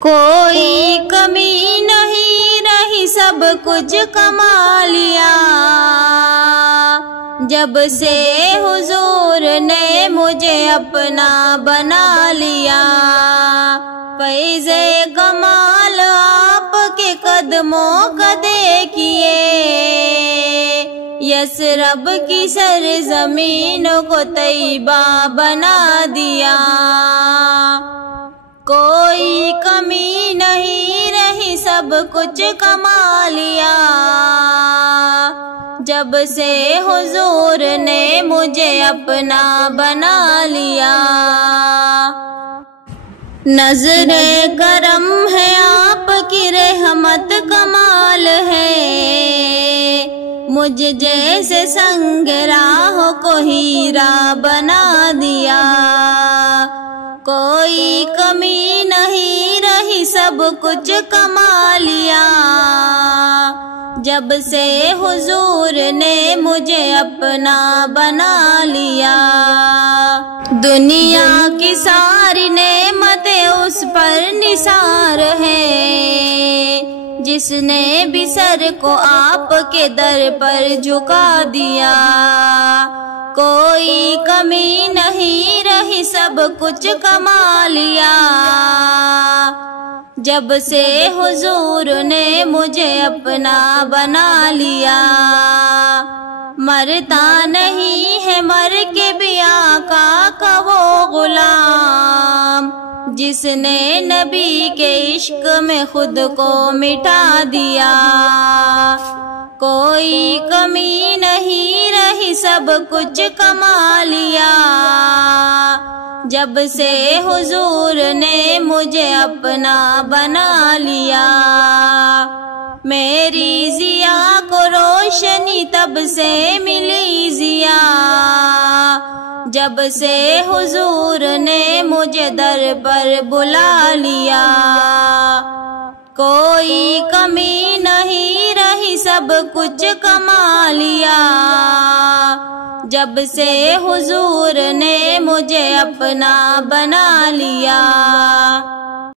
کوئی کمی نہیں رہی، سب کچھ کما لیا جب سے حضور نے مجھے اپنا بنا لیا۔ فیض کمال آپ کے قدموں کا دیکھیے، یثرب کی سرزمین کو طیبہ بنا دیا۔ کوئی کمی نہیں رہی، سب کچھ کما لیا جب سے حضور نے مجھے اپنا بنا لیا۔ نظر کرم ہے آپ کی، رحمت کمال ہے، مجھ جیسے سنگ راہ کو ہیرا بنا دیا۔ کوئی کمی نہیں رہی، سب کچھ کما لیا جب سے حضور نے مجھے اپنا بنا لیا۔ دنیا کی ساری نعمتیں اس پر نثار ہے، جس نے بھی سر کو آپ کے در پر جھکا دیا۔ کوئی کمی نہیں رہی، سب کچھ کما لیا جب سے حضور نے مجھے اپنا بنا لیا۔ مرتا نہیں ہے، مر کے بھی آقا کا وہ غلام، جس نے نبی کے عشق میں خود کو مٹا دیا۔ کوئی کمی نہیں رہی، سب کچھ کما لیا جب سے حضور نے مجھے اپنا بنا لیا۔ میری ضیا کو روشنی تب سے ملی ضیا جب سے حضور نے مجھے در پر بلا لیا۔ کوئی کمی نہیں رہی، سب کچھ کما لیا جب سے حضور نے مجھے اپنا بنا لیا۔